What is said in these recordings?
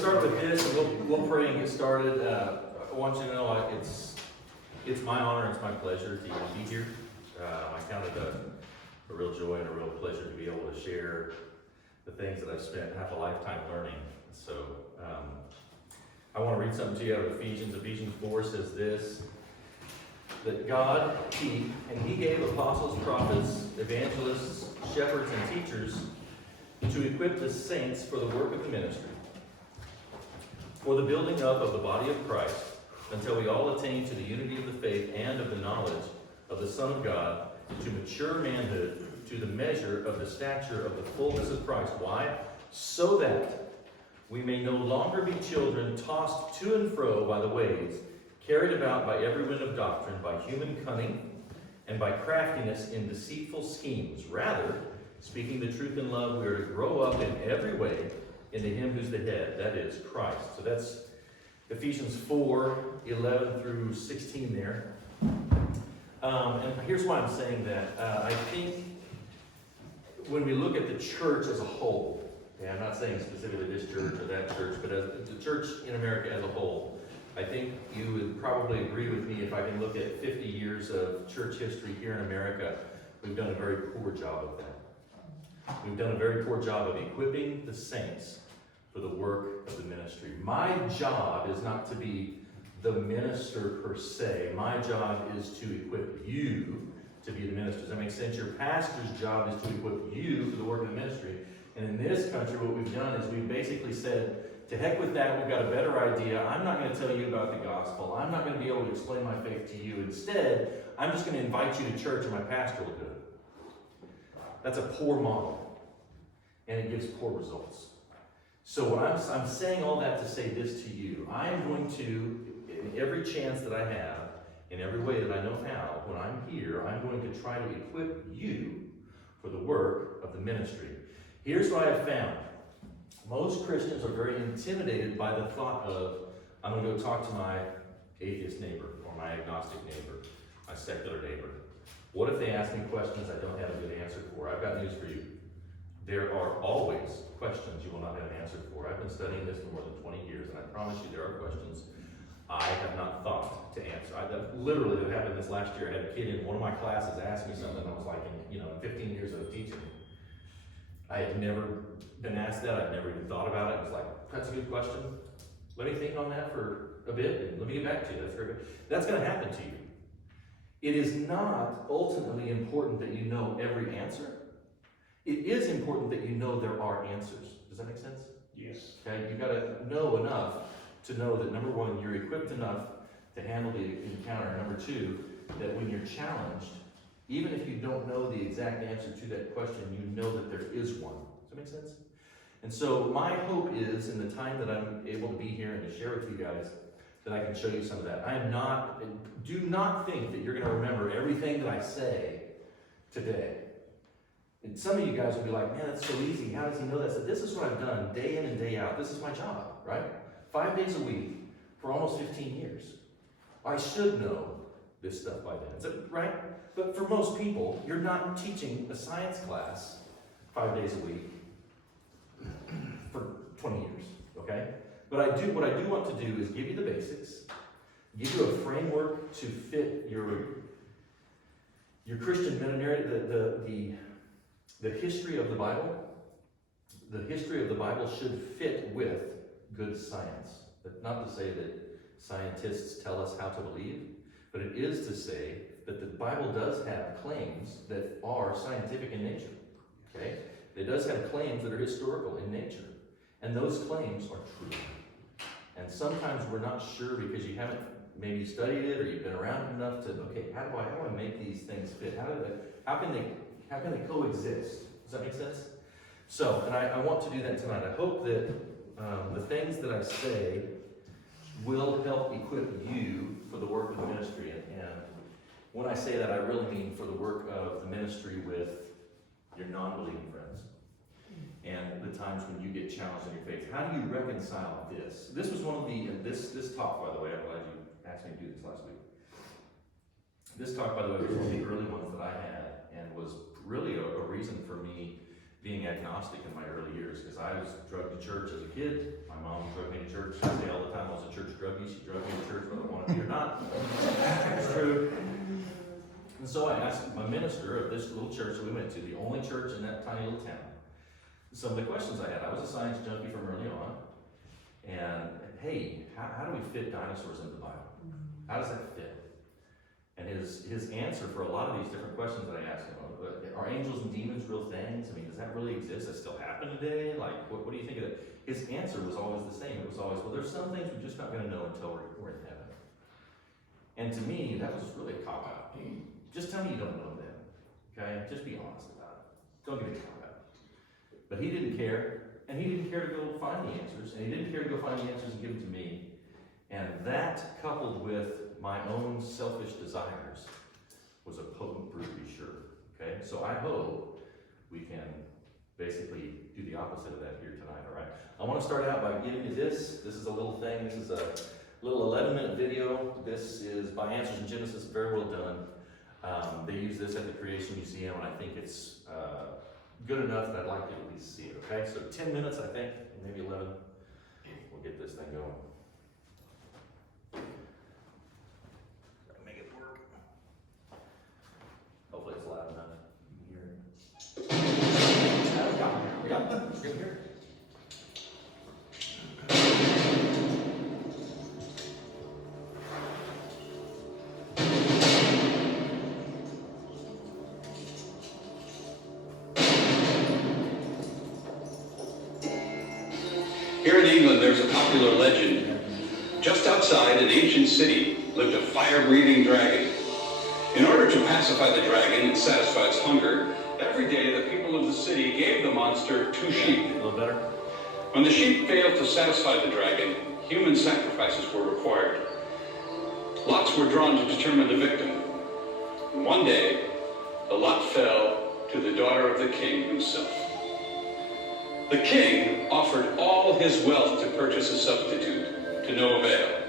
start with this, and we'll pray and get started. I want you to know it's my honor and it's my pleasure to even be here. I count it a real joy and a real pleasure to be able to share the things that I've spent half a lifetime learning. So I want to read something to you out of Ephesians. Ephesians 4 says this, that God, He gave apostles, prophets, evangelists, shepherds, and teachers to equip the saints for the work of the ministry, for the building up of the body of Christ, until we all attain to the unity of the faith and of the knowledge of the Son of God, to mature manhood, to the measure of the stature of the fullness of Christ. Why? So that we may no longer be children tossed to and fro by the waves, carried about by every wind of doctrine, by human cunning, and by craftiness in deceitful schemes. Rather, speaking the truth in love, we are to grow up in every way into Him who's the head, that is, Christ. So that's Ephesians 4:11 through 16 there. And here's why I'm saying that. I think when we look at the church as a whole, okay, I'm not saying specifically this church or that church, but as the church in America as a whole, I think you would probably agree with me if I can look at 50 years of church history here in America, we've done a very poor job of that. We've done a very poor job of equipping the saints for the work of the ministry. My job is not to be the minister per se. My job is to equip you to be the ministers. Does that make sense? Your pastor's job is to equip you for the work of the ministry. And in this country, what we've done is we've basically said, to heck with that, we've got a better idea. I'm not going to tell you about the gospel. I'm not going to be able to explain my faith to you. Instead, I'm just going to invite you to church and my pastor will do it. That's a poor model. And it gives poor results. So what I'm saying all that to say this to you. I am going to, in every chance that I have, in every way that I know how, when I'm here, I'm going to try to equip you for the work of the ministry. Here's what I have found. Most Christians are very intimidated by the thought of, I'm going to go talk to my atheist neighbor, or my agnostic neighbor, my secular neighbor. What if they ask me questions I don't have a good answer for? I've got news for you. There are always questions you will not have an answer for. I've been studying this for more than 20 years, and I promise you there are questions I have not thought to answer. Literally, that happened this last year. I had a kid in one of my classes ask me something. I was like, in 15 years of teaching, I had never been asked that. I'd never even thought about it. I was like, that's a good question. Let me think on that for a bit, and let me get back to you. That's very good. That's going to happen to you. It is not ultimately important that you know every answer. It is important that you know there are answers. Does that make sense? Yes. Okay, you've got to know enough to know that, number one, you're equipped enough to handle the encounter. Number two, that when you're challenged, even if you don't know the exact answer to that question, you know that there is one. Does that make sense? And so my hope is, in the time that I'm able to be here and to share with you guys, that I can show you some of that. Do not think that you're going to remember everything that I say today. And some of you guys will be like, man, that's so easy. How does he know that? So this is what I've done day in and day out. This is my job, right? 5 days a week for almost 15 years. I should know this stuff by then, is that right? But for most people, you're not teaching a science class 5 days a week for 20 years, okay? But what I do want to do is give you the basics, give you a framework to fit your Christian narrative, the history of the Bible. The history of the Bible should fit with good science. But not to say that scientists tell us how to believe, but it is to say that the Bible does have claims that are scientific in nature. Okay? It does have claims that are historical in nature. And those claims are true. And sometimes we're not sure because you haven't maybe studied it or you've been around enough to, okay, how do I make these things fit? How can they coexist? Does that make sense? So, and I want to do that tonight. I hope that the things that I say will help equip you for the work of the ministry. And when I say that, I really mean for the work of the ministry with your non-believing friends. And the times when you get challenged in your faith. How do you reconcile this? This was one of this talk, by the way, I'm glad you asked me to do this last week. This talk, by the way, was one of the early ones that I had and was really a reason for me being agnostic in my early years, because I was drugged to church as a kid. My mom drugged me to church. I say all the time I was a church druggie. She drugged me to church whether I wanted to be or not. It's true. And so I asked my minister of this little church that we went to, the only church in that tiny little town, some of the questions I had. I was a science junkie from early on. And hey, how do we fit dinosaurs into the Bible? How does that fit? And his answer for a lot of these different questions that I asked him, are angels and demons real things? I mean, does that really exist? Does that still happen today? Like, what do you think of that? His answer was always the same. It was always, well, there's some things we're just not going to know until we're in heaven. And to me, that was really a cop-out. Just tell me you don't know them, okay? Just be honest about it. Don't give me a cop-out. But he didn't care, and he didn't care to go find the answers, and he didn't care to go find the answers and give them to me. And that, coupled with my own selfish desires, was a potent brew, to be sure. Okay, so I hope we can basically do the opposite of that here tonight, all right? I want to start out by giving you this. This is a little thing. This is a little 11-minute video. This is by Answers in Genesis, very well done. They use this at the Creation Museum, and I think it's good enough that I'd like you to at least see it, okay? So 10 minutes, I think, maybe 11. We'll get this thing going. Hopefully it's loud enough. You can hear it. Yeah, it's good here. Here in England, there's a popular legend. Just outside an ancient city lived a fire-breathing dragon. In order to pacify the dragon and satisfy its hunger, every day the people of the city gave the monster 2 sheep. A little better. When the sheep failed to satisfy the dragon, human sacrifices were required. Lots were drawn to determine the victim. And one day, the lot fell to the daughter of the king himself. The king offered all his wealth to purchase a substitute, to no avail.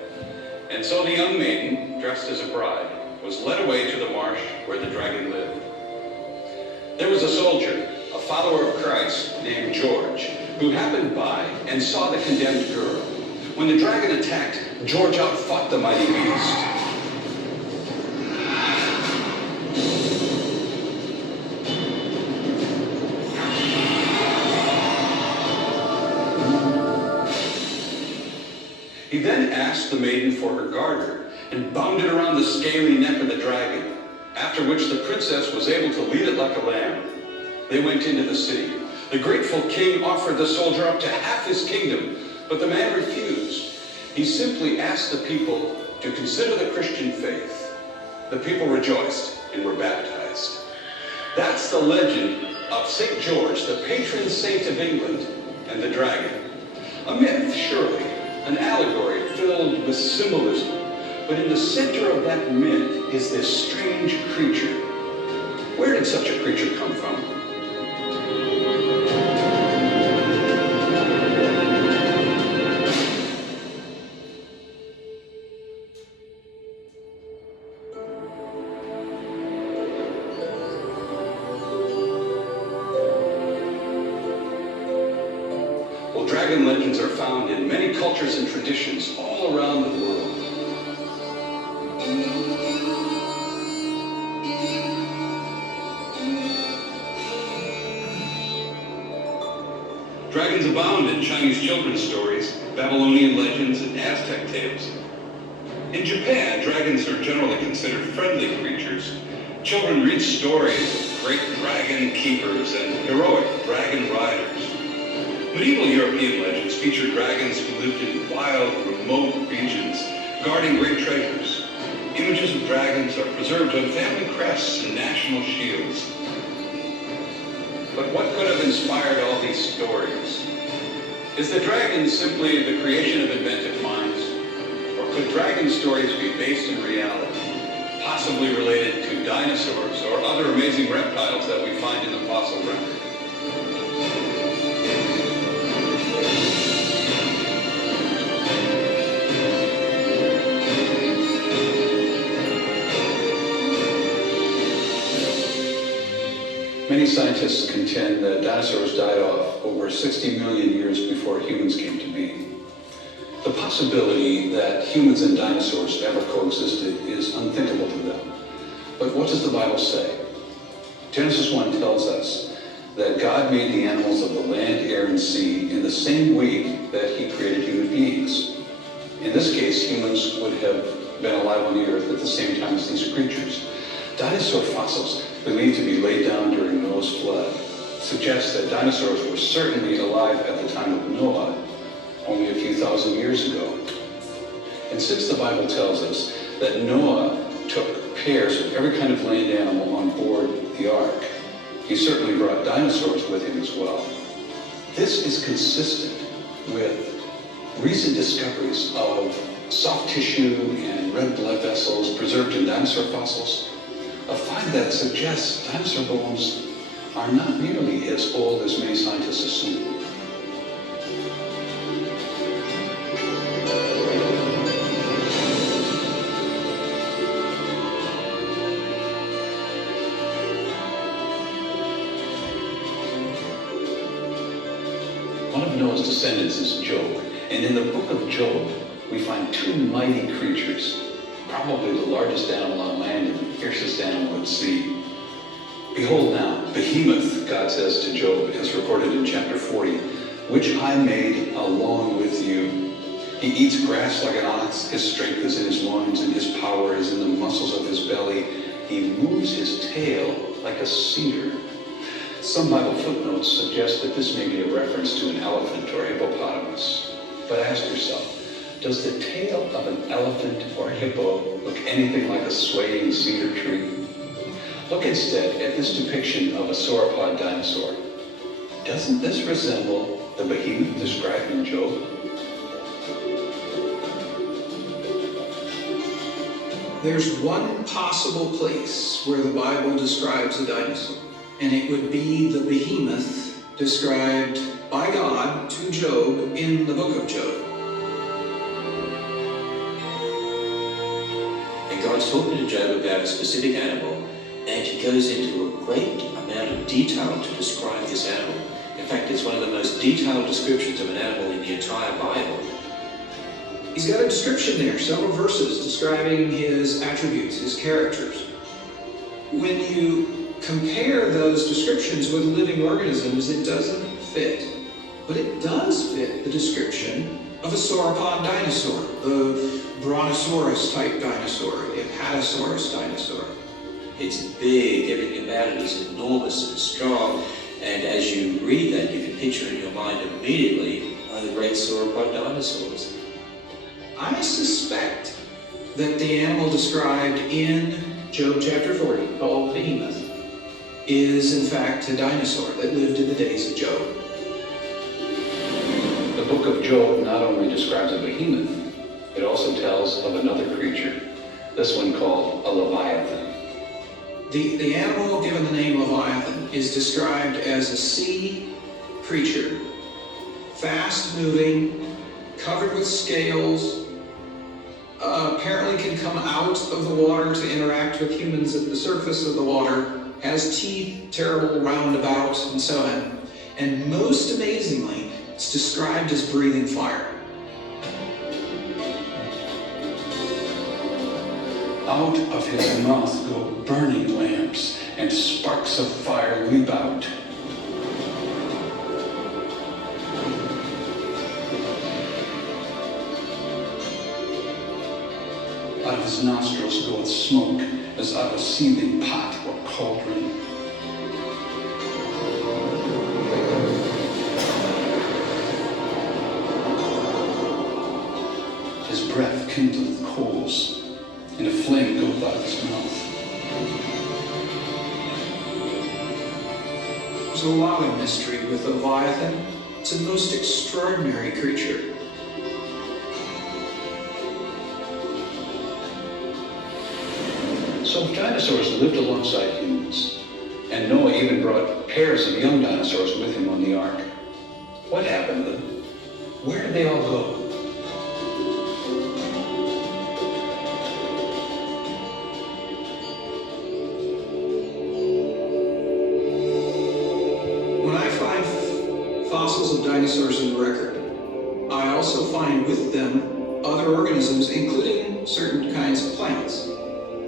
And so the young maiden, dressed as a bride, was led away to the marsh where the dragon lived. There was a soldier, a follower of Christ, named George, who happened by and saw the condemned girl. When the dragon attacked, George outfought the mighty beast. He then asked the maiden for her garter and bound it around the scaly neck of the dragon, after which the princess was able to lead it like a lamb. They went into the city. The grateful king offered the soldier up to half his kingdom, but the man refused. He simply asked the people to consider the Christian faith. The people rejoiced and were baptized. That's the legend of St. George, the patron saint of England, and the dragon. A myth, surely, an allegory filled with symbolism. But in the center of that myth is this strange creature. Where did such a creature come from? Well, dragon legends are found in many cultures and traditions all around the world. Dragons abound in Chinese children's stories, Babylonian legends, and Aztec tales. In Japan, dragons are generally considered friendly creatures. Children read stories of great dragon keepers and heroic dragon riders. Medieval European legends feature dragons who lived in wild, remote regions, guarding great treasures. Images of dragons are preserved on family crests and national shields. But what could have inspired all these stories? Is the dragon simply the creation of inventive minds? Or could dragon stories be based in reality, possibly related to dinosaurs or other amazing reptiles that we find in the fossil record? Many Many scientists contend that dinosaurs died off over 60 million years before humans came to be. The possibility that humans and dinosaurs ever coexisted is unthinkable to them. But what does the Bible say? Genesis 1 tells us that God made the animals of the land, air, and sea in the same week that he created human beings. In this case, humans would have been alive on the earth at the same time as these creatures. Dinosaur fossils, believed to be laid down during Noah's flood, suggest that dinosaurs were certainly alive at the time of Noah, only a few thousand years ago. And since the Bible tells us that Noah took pairs of every kind of land animal on board the ark, he certainly brought dinosaurs with him as well. This is consistent with recent discoveries of soft tissue and red blood vessels preserved in dinosaur fossils, a find that suggests dinosaur bones are not nearly as old as many scientists assume. One of Noah's descendants is Job, and in the book of Job, we find two mighty creatures, probably the largest animal on land and the fiercest animal at sea. Behold now, Behemoth, God says to Job, as recorded in chapter 40, which I made along with you. He eats grass like an ox, his strength is in his loins, and his power is in the muscles of his belly. He moves his tail like a cedar. Some Bible footnotes suggest that this may be a reference to an elephant or hippopotamus. But ask yourself, does the tail of an elephant or hippo look anything like a swaying cedar tree? Look instead at this depiction of a sauropod dinosaur. Doesn't this resemble the behemoth described in Job? There's one possible place where the Bible describes a dinosaur, and it would be the behemoth described by God to Job in the book of Job. And God's talking to Job about a specific animal, and he goes into a great amount of detail to describe this animal. In fact, it's one of the most detailed descriptions of an animal in the entire Bible. He's got a description there, several verses describing his attributes, his characters. When you compare those descriptions with living organisms, it doesn't fit. But it does fit the description of a sauropod dinosaur, the Brontosaurus type dinosaur, the Apatosaurus dinosaur. It's big, everything about it is enormous and strong, and as you read that, you can picture in your mind immediately the great sauropod dinosaurs. I suspect that the animal described in Job chapter 40, called Behemoth, is in fact a dinosaur that lived in the days of Job. The book of Job not only describes a behemoth, it also tells of another creature, this one called a Leviathan. The animal given the name Leviathan is described as a sea creature, fast-moving, covered with scales, apparently can come out of the water to interact with humans at the surface of the water, has teeth, terrible roundabouts, and so on. And most amazingly, it's described as breathing fire. Out of his mouth go burning lamps, and sparks of fire leap out. Out of his nostrils goeth smoke, as out of a seething pot or cauldron. His breath kindleth coals, and a flame goeth out of his mouth. There's a lot of mystery with Leviathan. It's a most extraordinary creature. So if dinosaurs lived alongside humans, and Noah even brought pairs of young dinosaurs with him on the ark, what happened to them? Where did they all go? fossils of dinosaurs in the record, I also find with them other organisms, including certain kinds of plants.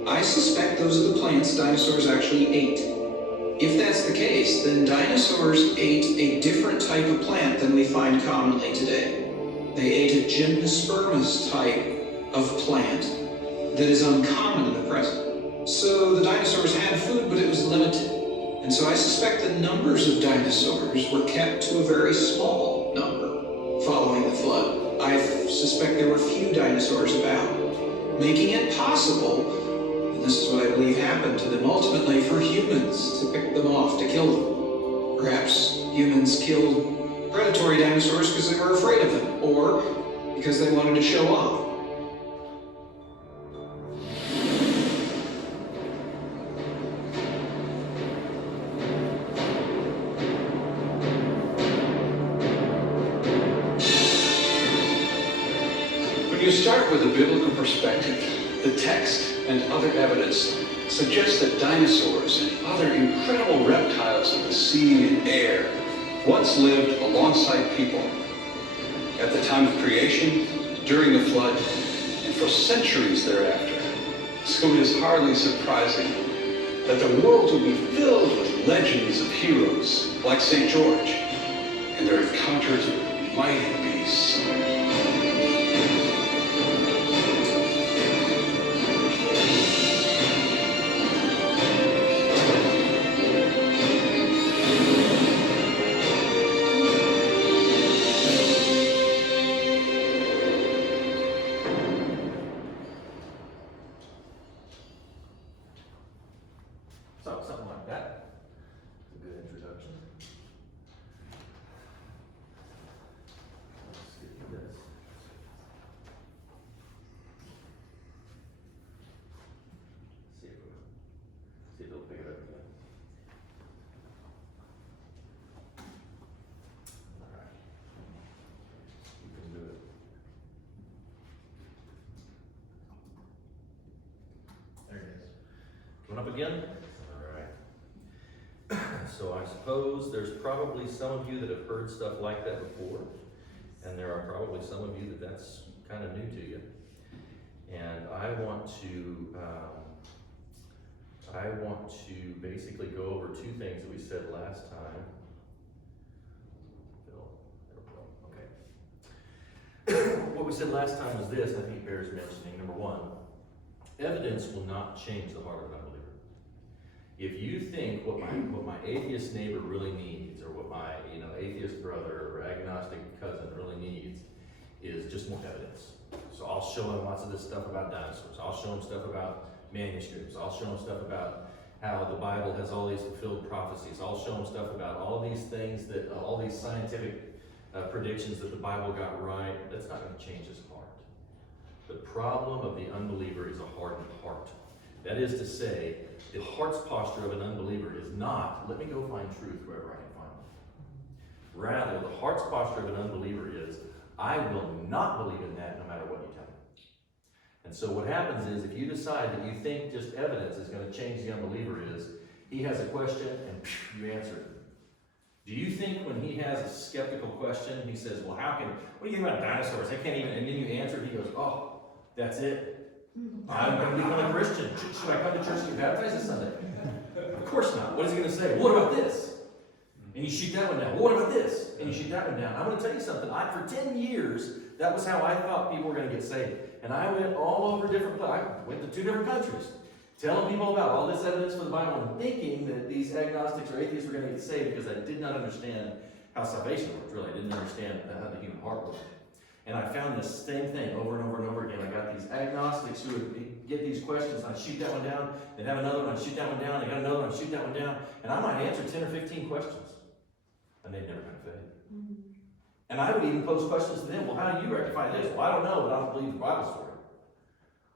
I suspect those are the plants dinosaurs actually ate. If that's the case, then dinosaurs ate a different type of plant than we find commonly today. They ate a gymnospermous type of plant that is uncommon in the present. So the dinosaurs had food, but it was limited. And so I suspect the numbers of dinosaurs were kept to a very small number following the flood. I suspect there were few dinosaurs about, making it possible, and this is what I believe happened to them ultimately, for humans to pick them off, to kill them. Perhaps humans killed predatory dinosaurs because they were afraid of them, or because they wanted to show off. When you start with a biblical perspective, the text and other evidence suggests that dinosaurs and other incredible reptiles of the sea and air once lived alongside people at the time of creation, during the flood, and for centuries thereafter. So it is hardly surprising that the world would be filled with legends of heroes like St. George and their encounters with mighty beasts. Something like that. It's a good introduction. Let's get to this. See if it'll pick it up again. All right. You can do it. There it is. Going up again? So I suppose there's probably some of you that have heard stuff like that before, and there are probably some of you that's kind of new to you. And I want to basically go over two things that we said last time. Okay. What we said last time was this, I think bears mentioning. Number one, evidence will not change the heart of an unbeliever. If you think what my atheist neighbor really needs, or what my atheist brother or agnostic cousin really needs, is just more evidence. So I'll show him lots of this stuff about dinosaurs. I'll show him stuff about manuscripts. I'll show him stuff about how the Bible has all these fulfilled prophecies. I'll show him stuff about all these things that all these scientific predictions that the Bible got right. That's not going to change his heart. The problem of the unbeliever is a hardened heart. That is to say, the heart's posture of an unbeliever is not, let me go find truth wherever I can find it. Rather, the heart's posture of an unbeliever is, I will not believe in that no matter what you tell me. And so what happens is, if you decide that you think just evidence is going to change the unbeliever, is he has a question and you answer it. Do you think when he has a skeptical question, he says, well, what do you think about dinosaurs? I can't even, and then you answer it, he goes, oh, that's it. I'm going to become a Christian. Should I come to church and get baptized this Sunday? Of course not. What is he going to say? What about this? And you shoot that one down. What about this? And you shoot that one down. I'm going to tell you something. For 10 years, that was how I thought people were going to get saved. And I went all over different places. I went to 2 different countries, telling people about all this evidence from the Bible and thinking that these agnostics or atheists were going to get saved because I did not understand how salvation worked, really. I didn't understand how the human heart worked. And I found this same thing over and over and over again. I got these agnostics who would get these questions, and I'd shoot that one down, they'd have another one, I'd shoot that one down, I got another one, I'd shoot that one down, and I might answer 10 or 15 questions. And they'd never kind of fail. And I would even pose questions to them. Well, how do you rectify this? Well, I don't know, but I don't believe the Bible story.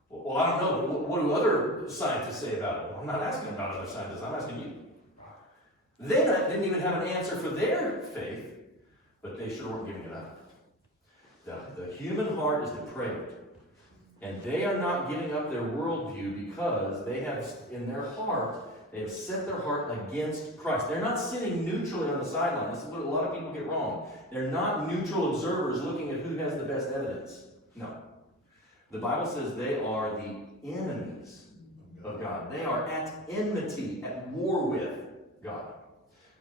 Well, I don't know, but what do other scientists say about it? Well, I'm not asking about other scientists, I'm asking you. They didn't even have an answer for their faith, but they sure weren't giving it up. The human heart is depraved, and they are not giving up their worldview because they have in their heart They have set their heart against Christ. They're not sitting neutrally on the sideline. This is what a lot of people get wrong. They're not neutral observers looking at who has the best evidence. No. The Bible says they are the enemies of God. They are at enmity, at war with God.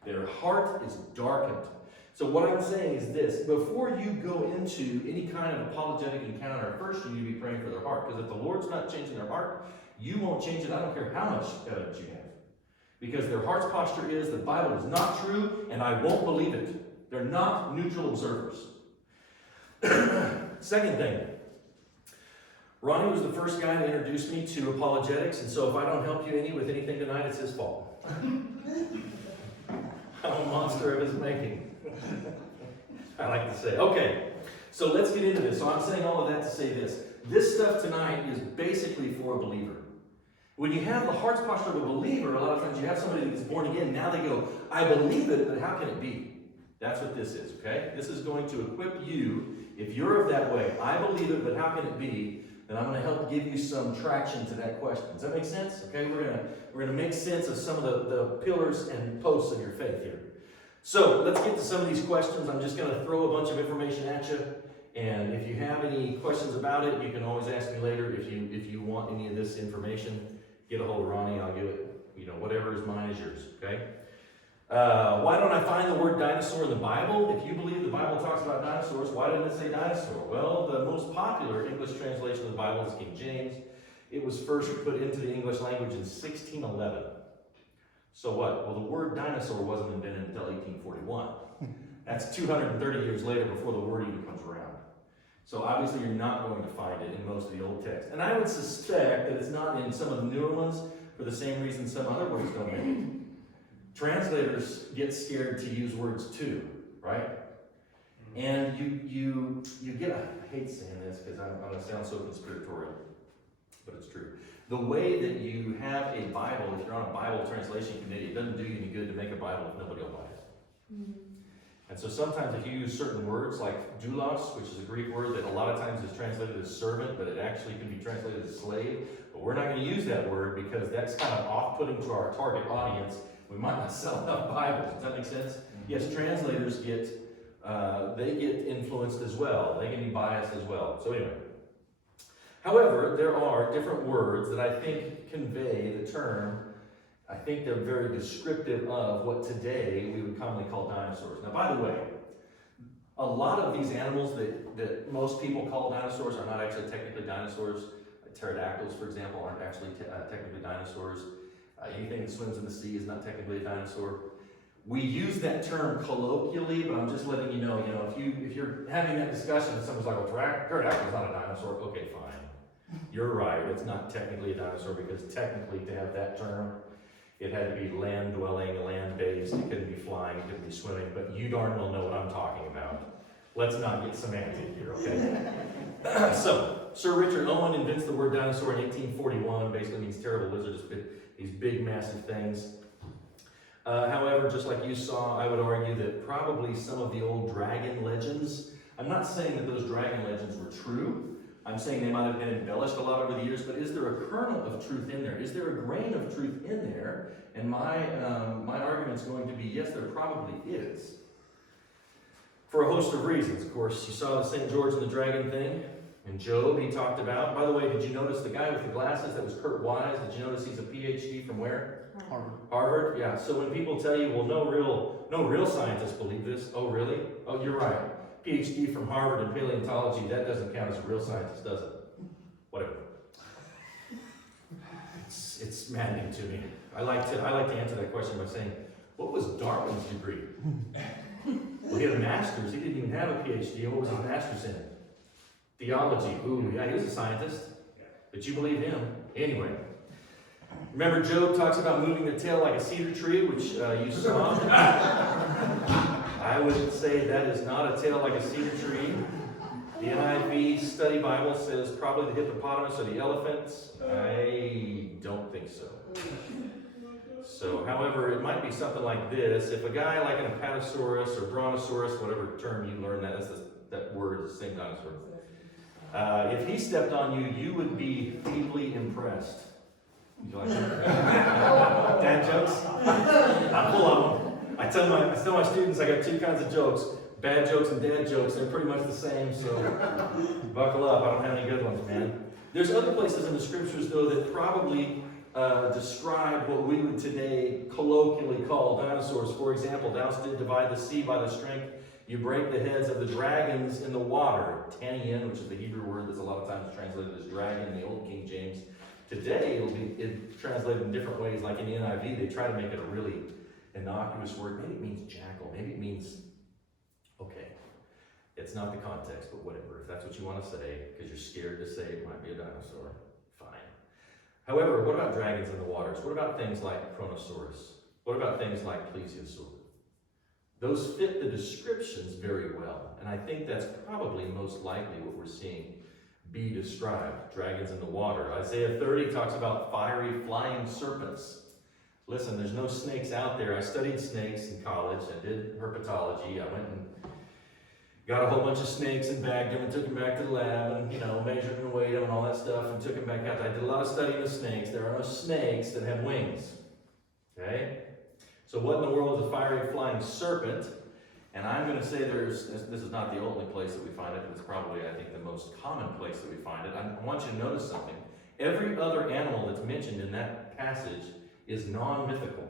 Their heart is darkened. So what I'm saying is this: before you go into any kind of apologetic encounter, first you need to be praying for their heart. Because if the Lord's not changing their heart, you won't change it. I don't care how much evidence you have. Because their heart's posture is, the Bible is not true, and I won't believe it. They're not neutral observers. Second thing, Ronnie was the first guy to introduce me to apologetics, and so if I don't help you any with anything tonight, it's his fault. I'm a monster of his making. I like to say. Okay, so let's get into this. So I'm saying all of that to say this. This stuff tonight is basically for a believer. When you have the heart's posture of a believer, a lot of times you have somebody that's born again, now they go, I believe it, but how can it be? That's what this is, okay? This is going to equip you, if you're of that way, I believe it, but how can it be? Then I'm going to help give you some traction to that question. Does that make sense? Okay, we're going to make sense of some of the pillars and posts of your faith here. So let's get to some of these questions. I'm just going to throw a bunch of information at you. And if you have any questions about it, you can always ask me later. If you want any of this information, get a hold of Ronnie. I'll give it, whatever is mine is yours, okay? Why don't I find the word dinosaur in the Bible? If you believe the Bible talks about dinosaurs, why didn't it say dinosaur? Well, the most popular English translation of the Bible is King James. It was first put into the English language in 1611. So what? Well, the word dinosaur wasn't invented until 1841. That's 230 years later before the word even comes around. So obviously you're not going to find it in most of the old texts. And I would suspect that it's not in some of the newer ones for the same reason some other words don't make it. Translators get scared to use words too, right? And you get, I hate saying this because I'm going to sound so conspiratorial, but it's true. The way that you have a Bible, if you're on a Bible translation committee, it doesn't do you any good to make a Bible if nobody will buy it. Mm-hmm. And so sometimes if you use certain words like doulos, which is a Greek word that a lot of times is translated as servant, but it actually can be translated as slave, but we're not going to use that word because that's kind of off-putting to our target audience. We might not sell enough Bibles. Does that make sense? Mm-hmm. Yes, translators get influenced as well. They can be biased as well. So anyway. However, there are different words that I think convey the term. I think they're very descriptive of what today we would commonly call dinosaurs. Now, by the way, a lot of these animals that most people call dinosaurs are not actually technically dinosaurs. Pterodactyls, for example, aren't actually technically dinosaurs. Anything that swims in the sea is not technically a dinosaur. We use that term colloquially, but I'm just letting you know, if you're having that discussion and someone's like, well, pterodactyl's not a dinosaur, okay, fine. You're right, it's not technically a dinosaur because technically to have that term, it had to be land-dwelling, land-based, it couldn't be flying, it couldn't be swimming, but you darn well know what I'm talking about. Let's not get semantic here, okay? So, Sir Richard Owen invents the word dinosaur in 1841, basically means terrible lizard, these big, massive things. However, just like you saw, I would argue that probably some of the old dragon legends, I'm not saying that those dragon legends were true, I'm saying they might have been embellished a lot over the years, but is there a kernel of truth in there? Is there a grain of truth in there? And my argument's going to be, yes, there probably is. For a host of reasons. Of course, you saw the St. George and the Dragon thing. And Job, he talked about. By the way, did you notice the guy with the glasses? That was Kurt Wise. Did you notice he's a PhD from where? Harvard. Harvard, yeah. So when people tell you, well, no real scientists believe this. Oh, really? Oh, you're right. PhD from Harvard in paleontology, that doesn't count as a real scientist, does it? Whatever. It's maddening to me. I like to answer that question by saying, what was Darwin's degree? Well, he had a master's. He didn't even have a PhD. What was his master's in? Theology. Ooh, yeah, he was a scientist. But you believe him. Anyway. Remember, Job talks about moving the tail like a cedar tree, which you saw. I would say that is not a tail like a cedar tree. The NIV Study Bible says probably the hippopotamus or the elephants. I don't think so. So, however, it might be something like this. If a guy like an apatosaurus or brontosaurus, whatever term you learn, that word is the same dinosaur. If he stepped on you, you would be deeply impressed. You like that? Dad jokes? I'm full of them. I tell my students I got two kinds of jokes, bad jokes and dad jokes. They're pretty much the same, so buckle up. I don't have any good ones, man. There's other places in the scriptures, though, that probably describe what we would today colloquially call dinosaurs. For example, thou didst divide the sea by the strength. You break the heads of the dragons in the water. Tanian, which is the Hebrew word that's a lot of times translated as dragon in the Old King James. Today, it's translated in different ways, like in the NIV, they try to make it a really innocuous word. Maybe it means jackal. Maybe it means, okay, it's not the context, but whatever. If that's what you want to say, because you're scared to say it might be a dinosaur, fine. However, what about dragons in the waters? What about things like Chronosaurus? What about things like Plesiosaur? Those fit the descriptions very well, and I think that's probably most likely what we're seeing be described, dragons in the water. Isaiah 30 talks about fiery flying serpents. Listen, there's no snakes out there. I studied snakes in college. I did herpetology. I went and got a whole bunch of snakes and bagged them and took them back to the lab and, measured and weighed them and all that stuff and took them back out. I did a lot of studying of snakes. There are no snakes that have wings. Okay? So what in the world is a fiery flying serpent? And I'm going to say this is not the only place that we find it, but it's probably, I think, the most common place that we find it. I want you to notice something. Every other animal that's mentioned in that passage is non-mythical.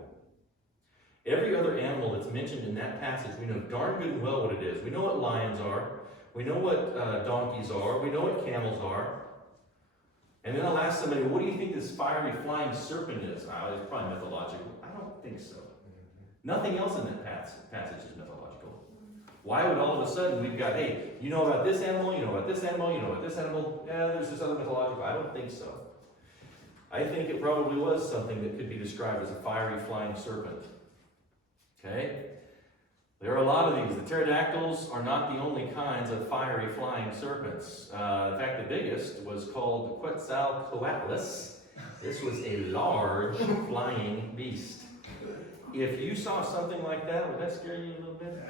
Every other animal that's mentioned in that passage, we know darn good and well what it is. We know what lions are. We know what donkeys are. We know what camels are. And then I'll ask somebody, what do you think this fiery flying serpent is? It's probably mythological. I don't think so. Nothing else in that passage is mythological. Why would all of a sudden we've got, hey, you know about this animal, you know about this animal, you know about this animal, yeah, there's this other mythological. I don't think so. I think it probably was something that could be described as a fiery flying serpent. Okay? There are a lot of these. The pterodactyls are not the only kinds of fiery flying serpents. In fact, the biggest was called Quetzalcoatlus. This was a large flying beast. If you saw something like that, would that scare you a little bit?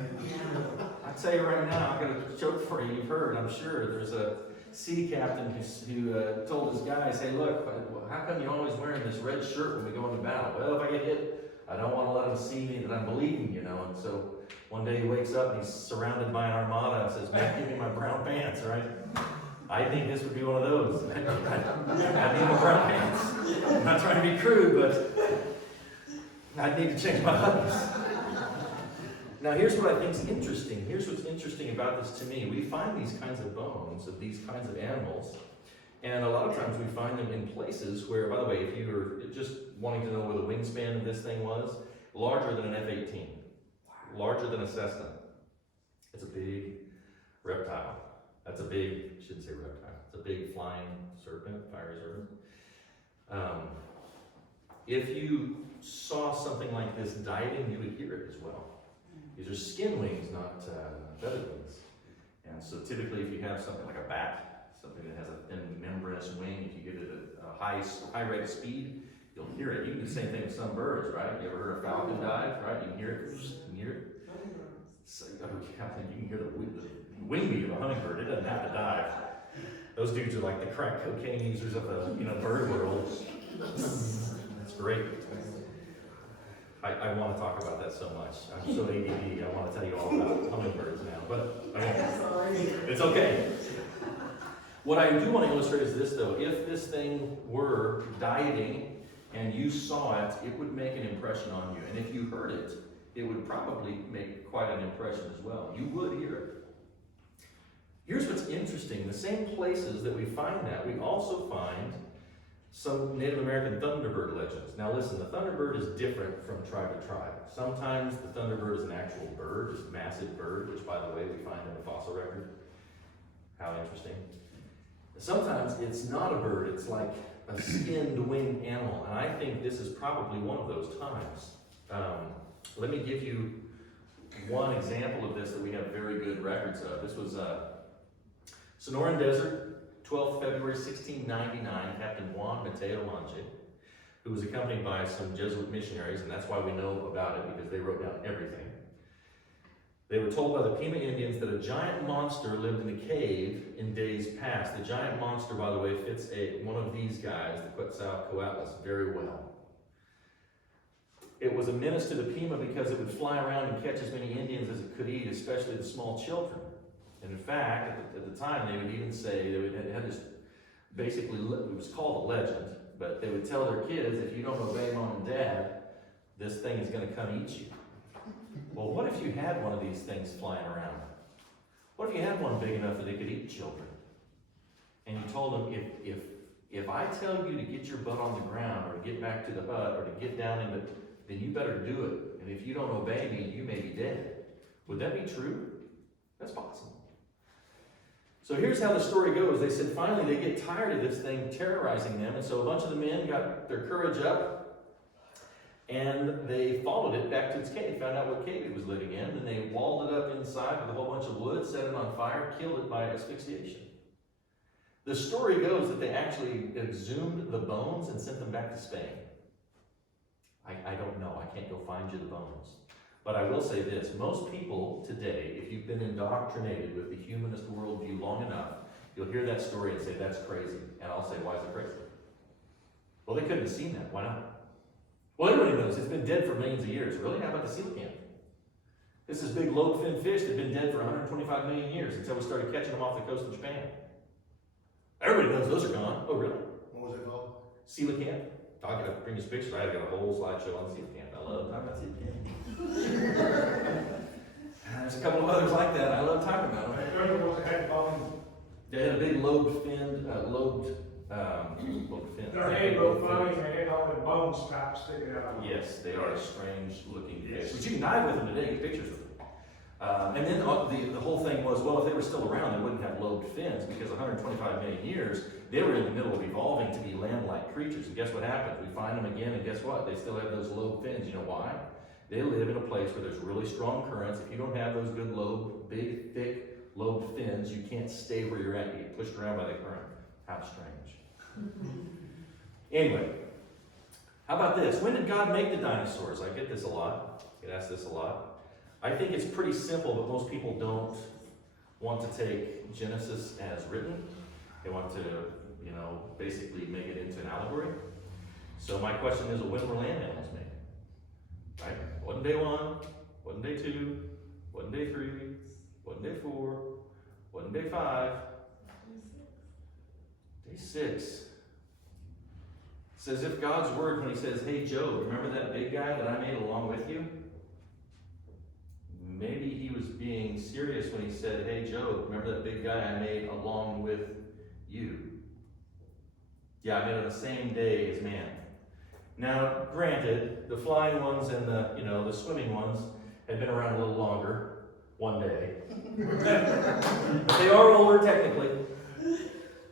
I tell you right now, I'm going to joke for you. You've heard, I'm sure, there's a sea captain who told his guys, hey, look, how come you're always wearing this red shirt when we go into battle? Well, if I get hit, I don't want to let them see me that I'm bleeding, And so one day he wakes up and he's surrounded by an armada and says, man, give me my brown pants, right? I think this would be one of those. I need my brown pants. I'm not trying to be crude, but I need to change my buttons. Now here's what I think is interesting. Here's what's interesting about this to me. We find these kinds of bones of these kinds of animals, and a lot of times we find them in places where, by the way, if you were just wanting to know where the wingspan of this thing was, larger than an F-18, larger than a Cessna. It's a big reptile. That's a big, I shouldn't say reptile, it's a big flying serpent, fiery serpent. If you saw something like this diving, you would hear it as well. These are skin wings, not feathered wings. And so typically if you have something like a bat, something that has a thin membranous wing, if you give it a high rate of speed, you'll hear it. You can do the same thing with some birds, right? You ever heard a falcon dive, right? You can hear it. You can hear it. So, you can hear the wing beat of a hummingbird. It doesn't have to dive. Those dudes are like the crack cocaine users of the bird world. That's great. I want to talk about that so much. I'm so ADD. I want to tell you all about hummingbirds now, but it's okay. What I do want to illustrate is this, though. If this thing were diving and you saw it, it would make an impression on you. And if you heard it, it would probably make quite an impression as well. You would hear it. Here's what's interesting. The same places that we find that, we also find some Native American Thunderbird legends. Now listen, the Thunderbird is different from tribe to tribe. Sometimes the Thunderbird is an actual bird, just a massive bird, which by the way we find in the fossil record. How interesting. Sometimes it's not a bird, it's like a skinned winged animal, and I think this is probably one of those times. Let me give you one example of this that we have very good records of. This was Sonoran Desert, 12th February 1699, Captain Juan Mateo Lange, who was accompanied by some Jesuit missionaries, and that's why we know about it, because they wrote down everything. They were told by the Pima Indians that a giant monster lived in a cave in days past. The giant monster, by the way, fits one of these guys, the Quetzalcoatlus, very well. It was a menace to the Pima because it would fly around and catch as many Indians as it could eat, especially the small children. And in fact, at the time, they would even say, they would have this, basically, it was called a legend, but they would tell their kids, if you don't obey mom and dad, this thing is going to come eat you. Well, what if you had one of these things flying around? What if you had one big enough that it could eat children? And you told them, if I tell you to get your butt on the ground, or to get back to the hut, or to get down in it, then you better do it. And if you don't obey me, you may be dead. Would that be true? That's possible. So here's how the story goes. They said finally they get tired of this thing terrorizing them, and so a bunch of the men got their courage up, and they followed it back to its cave, found out what cave it was living in, and they walled it up inside with a whole bunch of wood, set it on fire, killed it by asphyxiation. The story goes that they actually exhumed the bones and sent them back to Spain. I don't know. I can't go find you the bones. But I will say this. Most people today, if you've been indoctrinated with the humanist worldview long enough, you'll hear that story and say, that's crazy. And I'll say, why is it crazy? Well, they couldn't have seen that. Why not? Well, everybody knows it's been dead for millions of years. Really? How about the coelacanth? This is big lobe-finned fish that had been dead for 125 million years until we started catching them off the coast of Japan. Everybody knows those are gone. Oh, really? What was it called? Coelacanth. I got to bring you pictures. I got a whole slideshow on coelacanth. I love talking about coelacanth. There's a couple of others like that. I love talking about them. Those are the ones that had bones. They had a big lobed-finned, Their head looked funny, and they had all the bones top sticking out. Yes, they are a strange-looking fish. But you can dive with them today, get pictures of them. And then the whole thing was, well, if they were still around, they wouldn't have lobed fins, because 125 million years, they were in the middle of evolving to be land-like creatures. And guess what happens? We find them again, and guess what? They still have those lobed fins. You know why? They live in a place where there's really strong currents. If you don't have those good big, thick, lobed fins, you can't stay where you're at. You get pushed around by the current. How strange. Anyway, how about this? When did God make the dinosaurs? I get this a lot. I get asked this a lot. I think it's pretty simple, but most people don't want to take Genesis as written. They want to, basically make it into an allegory. So my question is, when were land animals made? Right? Wasn't day 1, wasn't day 2, wasn't day 3, wasn't day 4, wasn't day 5, day 6. It's as if God's word, when he says, hey Job, remember that big guy that I made along with you? Maybe he was being serious when he said, hey Job, remember that big guy I made along with you? Yeah, I made on the same day as man. Now, granted, the flying ones and the swimming ones had been around a little longer, one day. But they are older technically.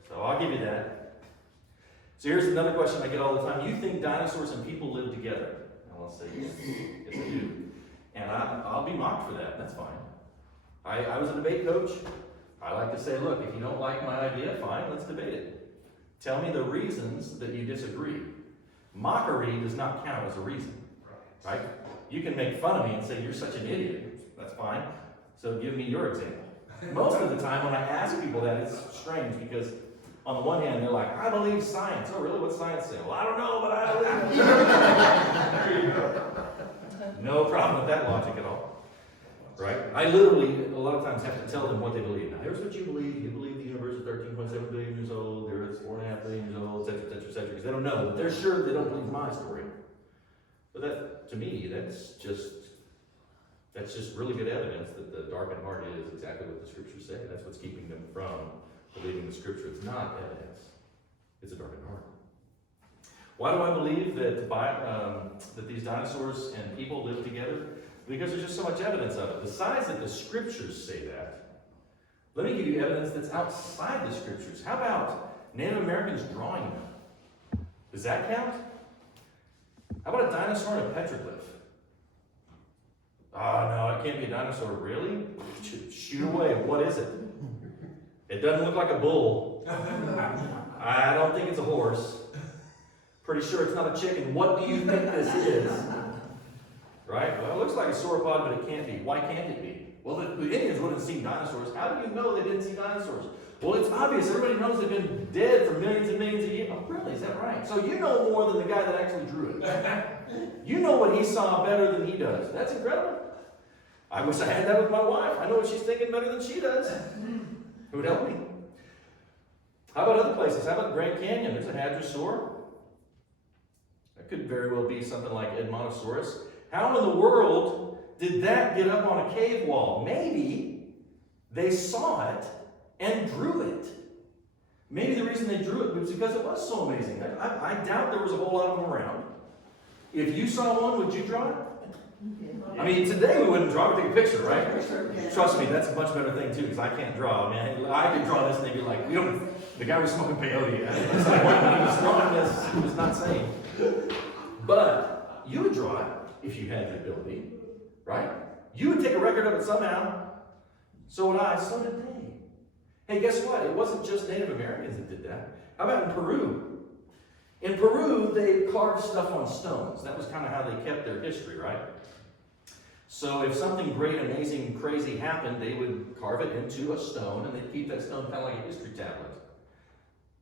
So I'll give you that. So here's another question I get all the time. You think dinosaurs and people live together? And I'll say, yes, I do. And I'll be mocked for that. That's fine. I was a debate coach. I like to say, look, if you don't like my idea, fine, let's debate it. Tell me the reasons that you disagree. Mockery does not count as a reason, right? You can make fun of me and say, you're such an idiot. That's fine. So give me your example. Most of the time when I ask people that, it's strange because on the one hand, they're like, I believe science. Oh, really? What's science say? Well, I don't know, but I believe it. There you go. No problem with that logic at all, right? I literally, a lot of times, have to tell them what they believe. Now, here's what you believe. You believe the universe is 13.7 billion years old. The Earth is 4.5 billion years old, et cetera, et cetera, et cetera. Because they don't know, but they're sure they don't believe my story. But that, to me, that's just really good evidence that the darkened heart is exactly what the scriptures say. That's what's keeping them from believing the scripture. It's not evidence. It's a darkened heart. Why do I believe that that these dinosaurs and people live together? Because there's just so much evidence of it. Besides that the scriptures say that, let me give you evidence that's outside the scriptures. How about Native Americans drawing them? Does that count? How about a dinosaur in a petroglyph? Oh, no, it can't be a dinosaur. Really? Shoot away. What is it? It doesn't look like a bull. I don't think it's a horse. Pretty sure it's not a chicken. What do you think this is? Right? Well, it looks like a sauropod, but it can't be. Why can't it be? Well, the Indians wouldn't have seen dinosaurs. How do you know they didn't see dinosaurs? Well, it's obvious. Everybody knows they've been dead for millions and millions of years. Oh, really? Is that right? So you know more than the guy that actually drew it. You know what he saw better than he does. That's incredible. I wish I had that with my wife. I know what she's thinking better than she does. It would help me. How about other places? How about Grand Canyon? There's a hadrosaur. That could very well be something like Edmontosaurus. How in the world did that get up on a cave wall? Maybe they saw it and drew it. Maybe the reason they drew it was because it was so amazing. I doubt there was a whole lot of them around. If you saw one, would you draw it? I mean, today we wouldn't draw it, take a picture, right? Trust me, that's a much better thing too, because I can't draw. Man, I could draw this and they'd be like, we don't. The guy was smoking peyote. It's like, when he was drawing this, he was not saying. But you would draw it if you had the ability, right? You would take a record of it somehow. So would I. So did they. Hey, guess what? It wasn't just Native Americans that did that. How about in Peru? In Peru, they carved stuff on stones. That was kind of how they kept their history, right? So if something great, amazing, crazy happened, they would carve it into a stone, and they'd keep that stone kind of like a history tablet.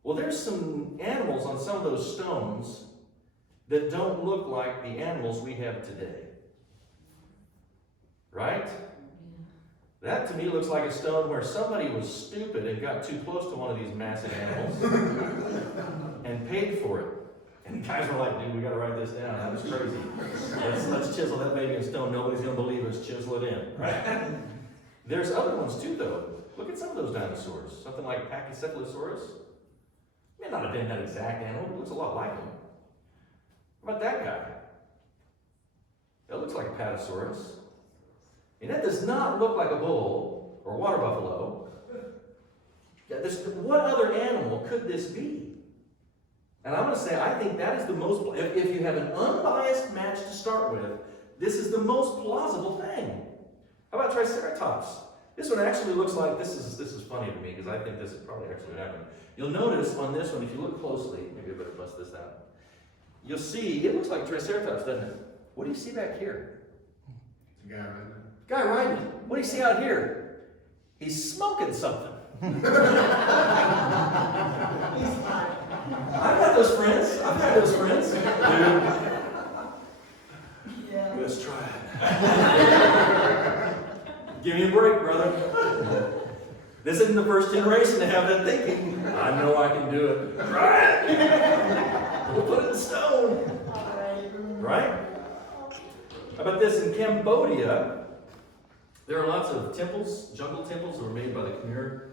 Well, there's some animals on some of those stones that don't look like the animals we have today. Right? That to me looks like a stone where somebody was stupid and got too close to one of these massive animals and paid for it. And the guys were like, dude, we gotta write this down. That was crazy. Let's chisel that baby in stone. Nobody's gonna believe us. Chisel it in. Right? There's other ones too, though. Look at some of those dinosaurs. Something like Pachycephalosaurus. May not have been that exact animal, but it looks a lot like him. How about that guy? That looks like a Patasaurus. And that does not look like a bull or a water buffalo. Yeah, what other animal could this be? And I'm going to say, I think that is the most, if you have an unbiased match to start with, this is the most plausible thing. How about Triceratops? This one actually looks like, this is funny to me because I think this is probably actually what happened. You'll notice on this one, if you look closely, maybe I better bust this out. You'll see, it looks like Triceratops, doesn't it? What do you see back here? The guy right there. Guy riding it. What do you see out here? He's smoking something. I've got those friends. Dude. Yeah. Let's try it. Give me a break, brother. This isn't the first generation to have that thinking. I know I can do it. Try it. We'll put it in stone. Right? How about this? In Cambodia, there are lots of temples, jungle temples that were made by the Khmer.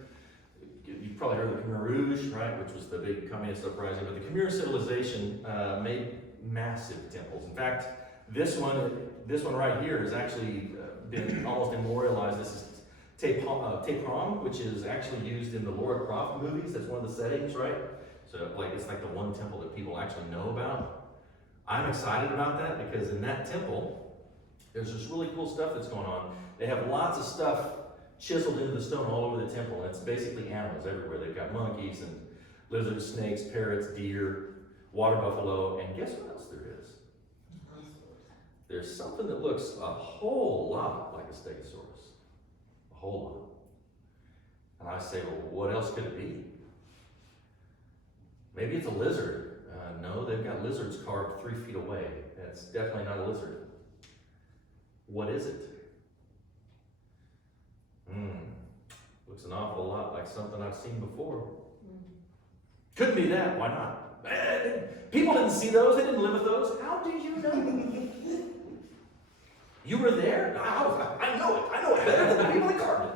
You've probably heard of the Khmer Rouge, right, which was the big communist uprising. But the Khmer civilization made massive temples. In fact, this one right here has actually been almost immortalized. This is Taprom, which is actually used in the Laura Croft movies. That's one of the settings, right? So it's like the one temple that people actually know about. I'm excited about that because in that temple, there's this really cool stuff that's going on. They have lots of stuff chiseled into the stone all over the temple. And it's basically animals everywhere. They've got monkeys and lizards, snakes, parrots, deer, water buffalo, and guess what else there is? There's something that looks a whole lot like a stegosaurus. A whole lot. And I say, well, what else could it be? Maybe it's a lizard. No, they've got lizards carved 3 feet away. That's definitely not a lizard. What is it? Looks an awful lot like something I've seen before. Couldn't be that. Why not? People didn't see those. They didn't live with those. How do you know? You were there? I know it. I know it better than the people that carved it.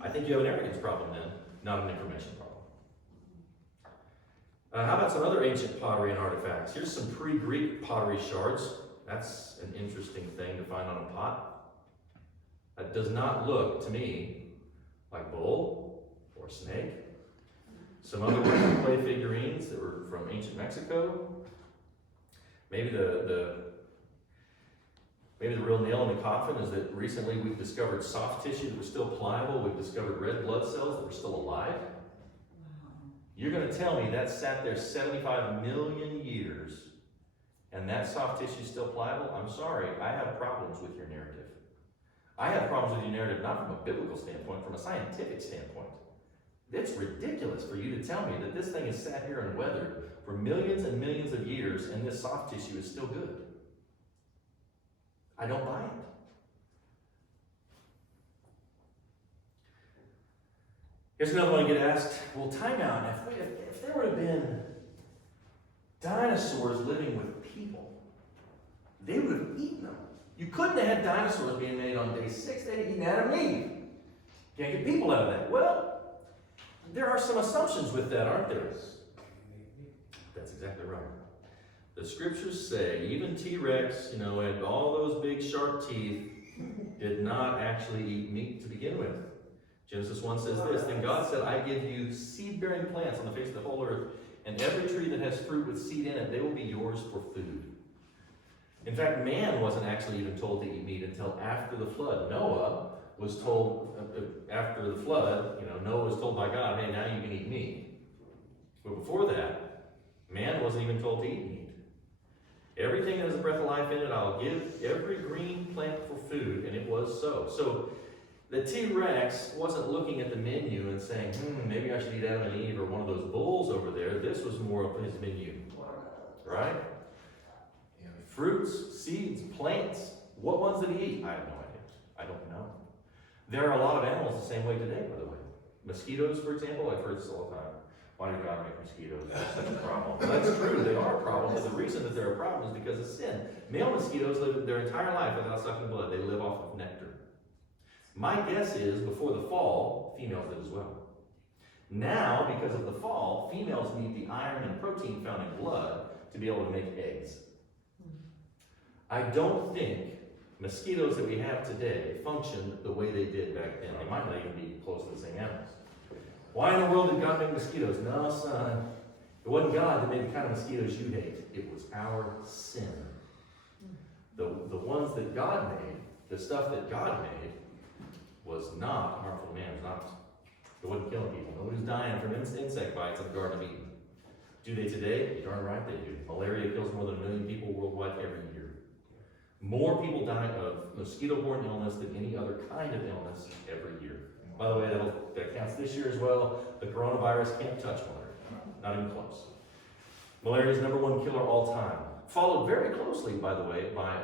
I think you have an arrogance problem then, not an information problem. How about some other ancient pottery and artifacts? Here's some pre-Greek pottery shards. That's an interesting thing to find on a pot. That does not look, to me, like bull or snake. Some other clay figurines that were from ancient Mexico. Maybe the real nail in the coffin is that recently we've discovered soft tissue that was still pliable. We've discovered red blood cells that were still alive. You're going to tell me that sat there 75 million years and that soft tissue is still pliable? I'm sorry, I have problems with your narrative. I have problems with your narrative not from a biblical standpoint, from a scientific standpoint. It's ridiculous for you to tell me that this thing has sat here and weathered for millions and millions of years and this soft tissue is still good. I don't buy it. Here's another one you get asked. Well, time out. If there would have been dinosaurs living with people, they would have eaten them. You couldn't have had dinosaurs being made on day 6. They'd have eaten Adam and Eve. Can't get people out of that. Well, there are some assumptions with that, aren't there? That's exactly right. The scriptures say even T-Rex, and all those big sharp teeth, did not actually eat meat to begin with. Genesis 1 says this, then God said, I give you seed-bearing plants on the face of the whole earth, and every tree that has fruit with seed in it, they will be yours for food. In fact, man wasn't actually even told to eat meat until after the flood. Noah was told, after the flood, Noah was told by God, hey, now you can eat meat. But before that, man wasn't even told to eat meat. Everything that has a breath of life in it, I'll give every green plant for food, and it was so. So the T-Rex wasn't looking at the menu and saying, maybe I should eat Adam and Eve or one of those bulls over there. This was more of his menu, right? Fruits, seeds, plants. What ones did he eat? I have no idea. I don't know. There are a lot of animals the same way today, by the way. Mosquitoes, for example, I've heard this all the time. Why did God make mosquitoes? That's such a problem. Well, that's true, they are a problem, but the reason that they're a problem is because of sin. Male mosquitoes live their entire life without sucking blood. They live off of nectar. My guess is, before the fall, females did as well. Now, because of the fall, females need the iron and protein found in blood to be able to make eggs. I don't think mosquitoes that we have today function the way they did back then. They might not even be close to the same animals. Why in the world did God make mosquitoes? No, son. It wasn't God that made the kind of mosquitoes you hate. It was our sin. The ones that God made, the stuff that God made, was not harmful to man. It wasn't killing people. Nobody was dying from insect bites in the Garden of Eden. Do they today? You're darn right they do. Malaria kills more than 1 million people worldwide every year. More people die of mosquito-borne illness than any other kind of illness every year. By the way, that counts this year as well. The coronavirus can't touch malaria. Not even close. Malaria is #1 killer all time. Followed very closely, by the way, by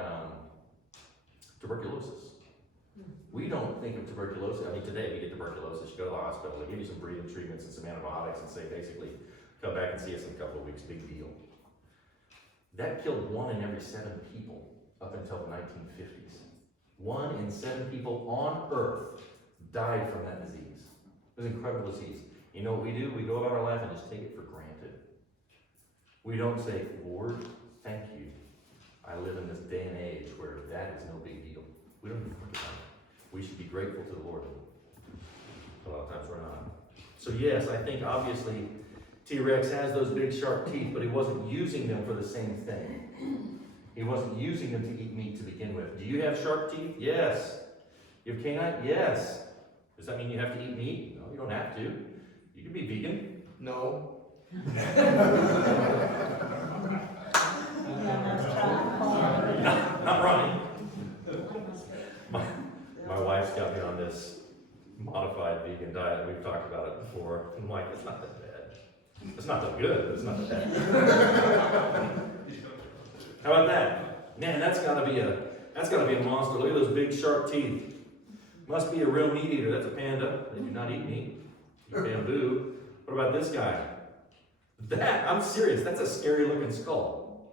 tuberculosis. We don't think of tuberculosis. I mean, today you get tuberculosis, you go to the hospital, they give you some breathing treatments and some antibiotics and say basically, come back and see us in a couple of weeks, big deal. That killed 1 in every 7 people up until the 1950s. 1 in 7 people on Earth died from that disease. It was an incredible disease. You know what we do? We go about our life and just take it for granted. We don't say, Lord, thank you. I live in this day and age where that is no big deal. We don't even think about it. We should be grateful to the Lord. A lot of times we're not. So yes, I think obviously T-Rex has those big sharp teeth, but he wasn't using them for the same thing. He wasn't using them to eat meat to begin with. Do you have sharp teeth? Yes. You have canine? Yes. Does that mean you have to eat meat? No, you don't have to. You can be vegan. No. Not running. My wife's got me on this modified vegan diet. We've talked about it before. I'm like, it's not that bad. It's not that good, but it's not that bad. How about that? Man, that's gotta be a monster. Look at those big sharp teeth. Must be a real meat eater. That's a panda. They do not eat meat. Eat bamboo. What about this guy? I'm serious, that's a scary looking skull.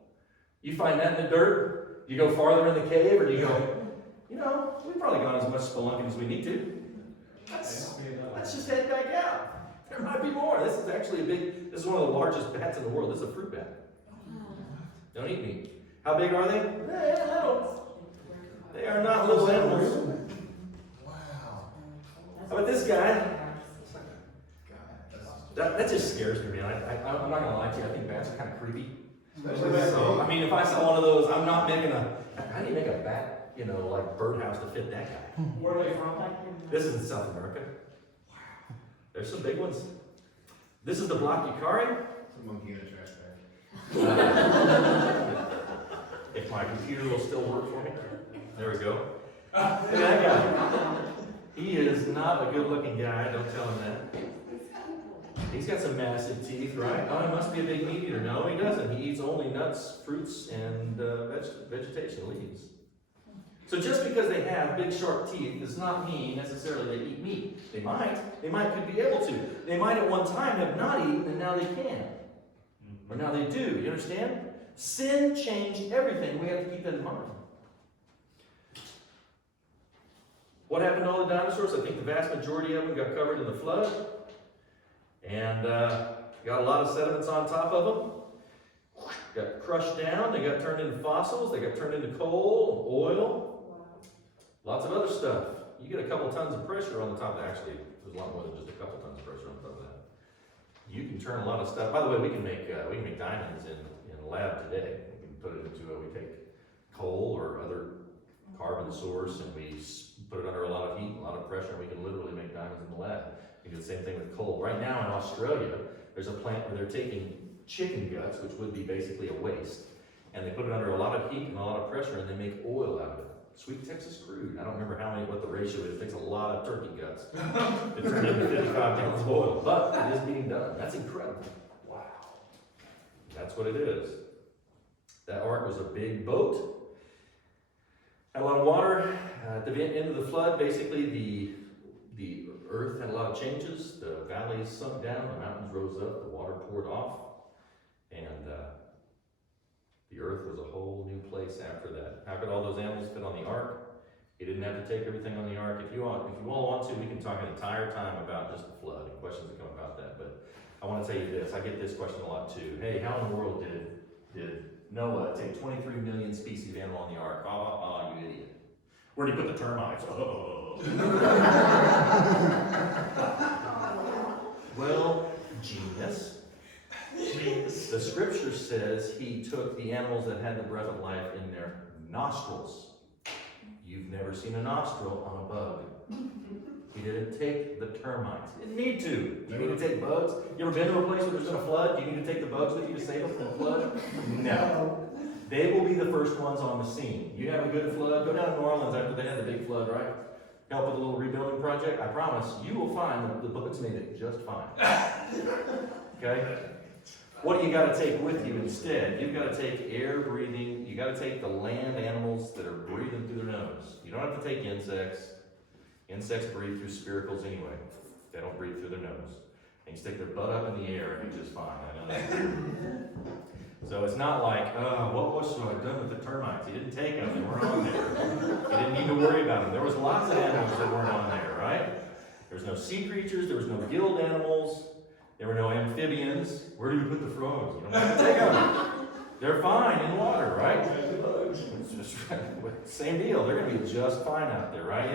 You find that in the dirt, you go farther in the cave, or do you go, we've probably gone as much spelunking as we need to. Let's just head back out. There might be more. This is one of the largest bats in the world. This is a fruit bat. Don't eat meat. How big are they? Little. They are not little animals. Wow. How about this guy? That just scares me, man. I'm not gonna lie to you. I think bats are kind of creepy. So, I mean, if I saw one of those, I'm not making how do you make a bat, like birdhouse to fit that guy? Where are they from? This is in South America. Wow. There's some big ones. This is the black Yukari. It's a monkey in a trash bag. If my computer will still work for me. There we go. Look at that guy. He is not a good-looking guy, don't tell him that. He's got some massive teeth, right? Oh, he must be a big meat eater. No, he doesn't. He eats only nuts, fruits, and vegetation, leaves. So just because they have big, sharp teeth does not mean necessarily they eat meat. They might could be able to. They might at one time have not eaten, and now they can. Or now they do. You understand? Sin changed everything. We have to keep that in mind. What happened to all the dinosaurs? I think the vast majority of them got covered in the flood. And got a lot of sediments on top of them. Got crushed down. They got turned into fossils. They got turned into coal, oil, lots of other stuff. You get a couple tons of pressure on the top. Actually, there's a lot more than just a couple tons of pressure on top of that. You can turn a lot of stuff. By the way, we can make diamonds in a lab today. We can put it into we take coal or other carbon source and we put it under a lot of heat, a lot of pressure, and we can literally make diamonds in the lab. You do the same thing with coal. Right now in Australia, there's a plant where they're taking chicken guts, which would be basically a waste, and they put it under a lot of heat and a lot of pressure, and they make oil out of it. Sweet Texas crude. I don't remember what the ratio is. It takes a lot of turkey guts to turn into 55 gallons of oil, but it is being done. That's incredible. Wow. That's what it is. That ark was a big boat. Had a lot of water. At the end of the flood, basically the earth had a lot of changes. The valleys sunk down, the mountains rose up, the water poured off, and the earth was a whole new place after that. How could all those animals fit on the ark? He didn't have to take everything on the ark. If you all want to, we can talk an entire time about just the flood and questions that come about that. But I want to tell you this. I get this question a lot too. Hey, how in the world did Noah take 23 million species of animal on the ark? You idiot. Where did he put the termites? Well, genius. The scripture says he took the animals that had the breath of life in their nostrils. You've never seen a nostril on a bug. He didn't take the termites. He didn't need to. You need to take bugs. You ever been to a place where there's been a flood? Do you need to take the bugs with you to save them from the flood? No. They will be the first ones on the scene. You have a good flood, go down to New Orleans after they had the big flood, right? Help with a little rebuilding project. I promise you will find the bugs made it just fine. Okay? What do you got to take with you instead? You've got to take air breathing. You got to take the land animals that are breathing through their nose. You don't have to take insects. Insects breathe through spiracles anyway. They don't breathe through their nose. They can stick their butt up in the air and be just fine. I know. So it's not like, what should I have done with the termites? He didn't take them, they weren't on there. He didn't need to worry about them. There was lots of animals that weren't on there, right? There was no sea creatures, there was no gilled animals, there were no amphibians. Where do you put the frogs? You don't have to take them. They're fine in water, right? It's just, same deal, they're going to be just fine out there, right?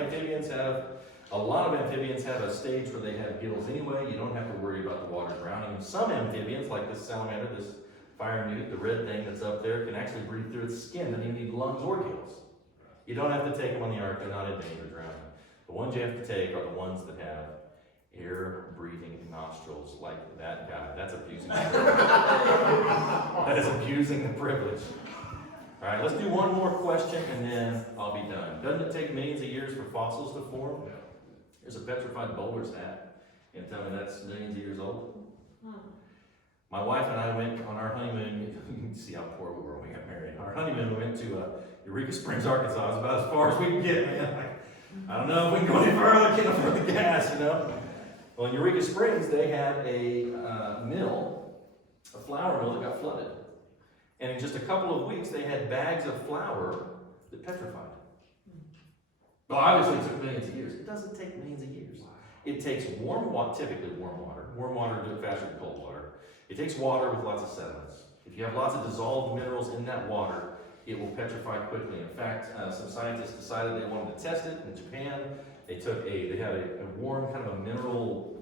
A lot of amphibians have a stage where they have gills anyway. You don't have to worry about the water drowning them. Some amphibians, like this salamander, this fire newt, the red thing that's up there, can actually breathe through its skin. Doesn't even need lungs or gills. You don't have to take them on the ark. They're not in danger of drowning. The ones you have to take are the ones that have air-breathing nostrils, like that guy. That's abusing the privilege. That is abusing the privilege. All right, let's do one more question, and then I'll be done. Doesn't it take millions of years for fossils to form? There's a petrified boulder's hat. You tell me that's millions of years old? My wife and I went on our honeymoon. You can see how poor we were when we got married. Our honeymoon, we went to Eureka Springs, Arkansas. It's about as far as we can get, man. I don't know if we can go any further. I can't afford the gas, you know. Well, in Eureka Springs, they had a mill, a flour mill that got flooded. And in just a couple of weeks, they had bags of flour that petrified. Well, obviously it took millions of years. It doesn't take millions of years. It takes warm water, typically warm water. Warm water will do it faster than cold water. It takes water with lots of sediments. If you have lots of dissolved minerals in that water, it will petrify quickly. In fact, some scientists decided they wanted to test it in Japan. They had a warm kind of a mineral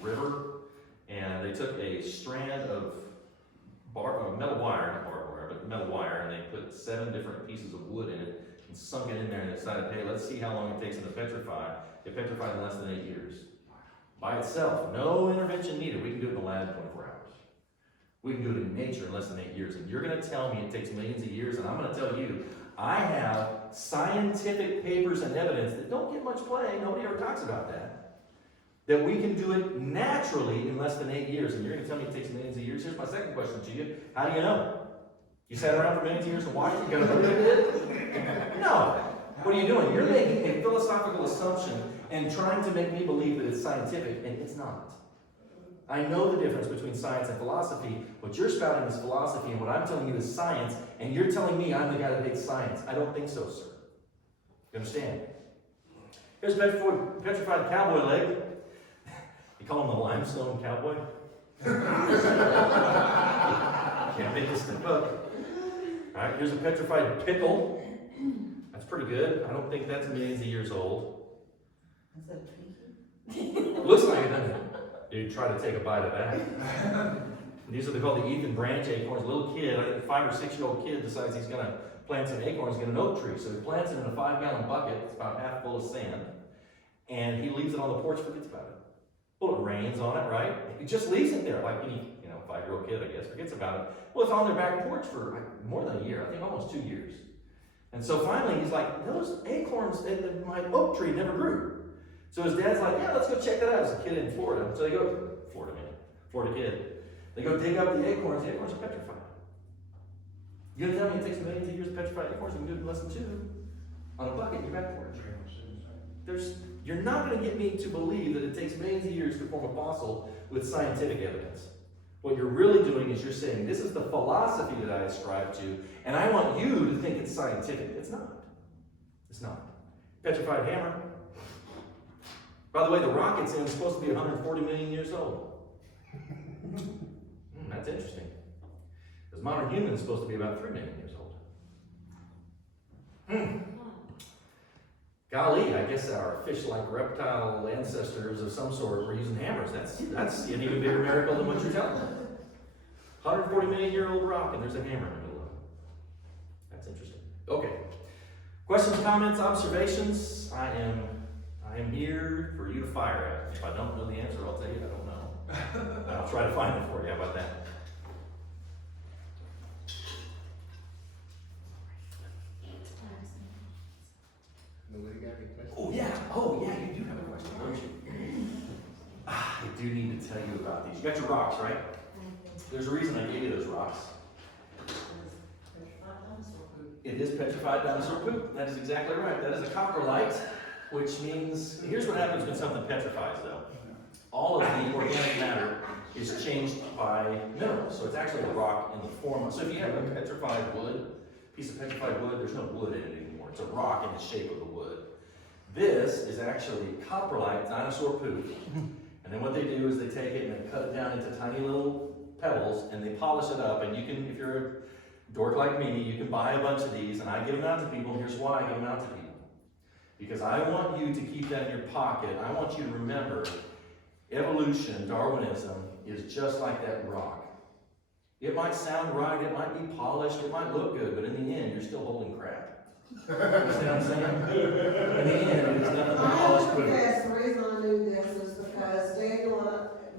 river, and they took a strand of metal wire, and they put 7 different pieces of wood in it and sunk it in there and decided, hey, let's see how long it takes them to petrify. It petrified in less than 8 years. By itself, no intervention needed. We can do it in the lab in 24 hours. We can do it in nature in less than 8 years. And you're going to tell me it takes millions of years, and I'm going to tell you, I have scientific papers and evidence that don't get much play, nobody ever talks about that we can do it naturally in less than 8 years. And you're going to tell me it takes millions of years? Here's my second question to you. How do you know? You sat around for millions of years and watched it? You got to believe it? No. What are you doing? You're making a philosophical assumption and trying to make me believe that it's scientific, and it's not. I know the difference between science and philosophy. What you're spouting is philosophy, and what I'm telling you is science, and you're telling me I'm the guy that hates science. I don't think so, sir. You understand? Here's a petrified cowboy leg. You call him the limestone cowboy? Can't make this thing up. All right, here's a petrified pickle. That's pretty good. I don't think that's millions of years old. Is that pinky? Looks like it, doesn't it? You try to take a bite of that. These are called the Ethan Branch acorns. A little kid, I think a 5 or 6 year old kid, decides he's going to plant some acorns, get an oak tree. So he plants it in a 5-gallon bucket. It's about half full of sand. And he leaves it on the porch, forgets about it. Well, it rains on it, right? He just leaves it there, like any 5-year-old kid, I guess, forgets about it. Well, it's on their back porch for more than a year, I think almost 2 years. And so finally, he's like, those acorns at my oak tree never grew. So his dad's like, yeah, let's go check that out. As a kid in Florida. So they go, Florida kid. They go dig up the acorns are petrified. You're gonna tell me it takes millions of years to petrify acorns, you can do it in less than 2 on a bucket in your back porch. You're not gonna get me to believe that it takes millions of years to form a fossil with scientific evidence. What you're really doing is you're saying, this is the philosophy that I ascribe to, and I want you to think it's scientific. It's not. It's not. Petrified hammer. By the way, the rock it's in is supposed to be 140 million years old. That's interesting. Because modern human is supposed to be about 3 million years old. Golly, I guess our fish-like reptile ancestors of some sort were using hammers. That's an even bigger miracle than what you're telling me. 140 million year old rock, and there's a hammer in the middle of it. That's interesting. Okay. Questions, comments, observations? I am here for you to fire at. If I don't know the answer, I'll tell you I don't know. I'll try to find it for you. How about that? Nobody got any questions? Oh yeah, you do have a question, don't you? I do need to tell you about these. You got your rocks, right? There's a reason I gave you those rocks. It is petrified dinosaur poop. That is exactly right. That is a coprolite, which means, here's what happens when something petrifies though. All of the organic matter is changed by minerals. So it's actually a rock in the form of, so if you have a petrified wood, piece of petrified wood, there's no wood in it anymore. It's a rock in the shape of the wood. This is actually coprolite dinosaur poop. And then what they do is they take it and they cut it down into tiny little pebbles and they polish it up. And you can, if you're a dork like me, you can buy a bunch of these, and I give them out to people. And here's why I give them out to people. Because I want you to keep that in your pocket. I want you to remember evolution, Darwinism, is just like that rock. It might sound right, it might be polished, it might look good, but in the end, you're still holding crap. You understand what I'm saying? In the end, it is nothing but polished poop. Yes, the reason I knew this is because Daniel and